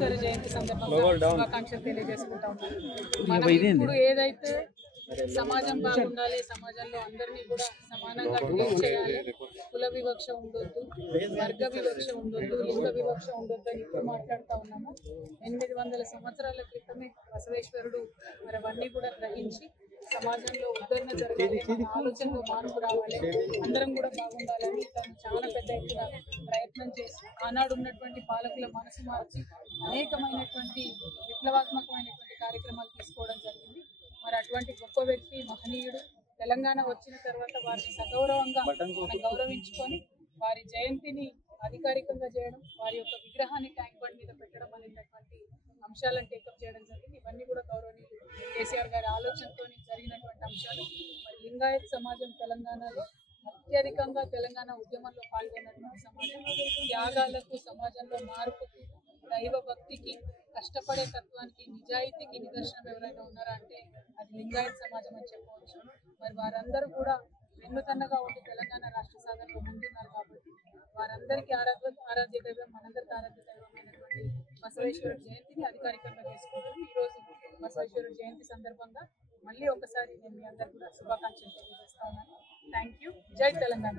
బసవేశ్వర జయంతి సందర్భంగా శుభాకాంక్షలు తెలియజేసుకుంటా ఉన్నాను. మనం ఇప్పుడు ఏదైతే సమాజం బాగుండాలి, సమాజంలో అందరినీ కూడా సమానంగా ట్రీట్ చేయాలి, కుల వివక్ష ఉండొద్దు, వర్గ వివక్ష ఉండొద్దు, లింగ వివక్ష ఉండొద్దు అని ఇప్పుడు మాట్లాడుతూ ఉన్నాము. 800 సంవత్సరాల క్రితమే బసవేశ్వరుడు మరి అవన్నీ కూడా గ్రహించి సమాజంలో ఉద్ధరణ జరగాలి, మన ఆలోచనలో మార్పు రావాలి, అందరం కూడా బాగుండాలని తను చాలా పెద్ద ఎత్తున ప్రయత్నం చేసి ఆనాడు ఉన్నటువంటి పాలకుల మనసు మార్చి అనేకమైనటువంటి విప్లవాత్మకమైనటువంటి కార్యక్రమాలు తీసుకోవడం జరిగింది. మరి అటువంటి గొప్ప వ్యక్తి, మహనీయుడు తెలంగాణ వచ్చిన తర్వాత వారిని సగౌరవంగా మనం గౌరవించుకొని వారి జయంతిని అధికారికంగా చేయడం, వారి యొక్క విగ్రహాన్ని ట్యాంక్ బండ్ మీద పెట్టడం అనేటటువంటి అంశాలను టేకప్ చేయడం జరిగింది. ఇవన్నీ కూడా గౌరవనీయులు కేసీఆర్ గారి ఆలోచనతో జరిగినటువంటి అంశాలు. మరి లింగాయత్ సమాజం తెలంగాణలో అత్యధికంగా తెలంగాణ ఉద్యమంలో పాల్గొన్నటువంటి సమాజం. త్యాగాలకు, సమాజంలో మార్పుకు, దైవ భక్తికి, కష్టపడే తత్వానికి, నిజాయితీకి నిదర్శనం ఎవరైనా ఉన్నారా అంటే అది లింగాయత్ సమాజం అని చెప్పవచ్చు. మరి వారందరూ కూడా వెన్నుతన్నగా ఉండి తెలంగాణ రాష్ట్ర సాధనలో ముందున్నారు కాబట్టి వారందరికీ ఆరాధ్య దైవం, మనందరికీ ఆరాధ్య దైవమైనటువంటి బసవేశ్వరుడు జయంతిని అధికారికంగా చేసుకుంటారు. ఈరోజు బసవేశ్వరుడు జయంతి సందర్భంగా మళ్ళీ ఒకసారి నేను మీ అందరూ కూడా శుభాకాంక్షలు తెలియజేస్తా ఉన్నాను. Thank you. జై తెలంగాణ.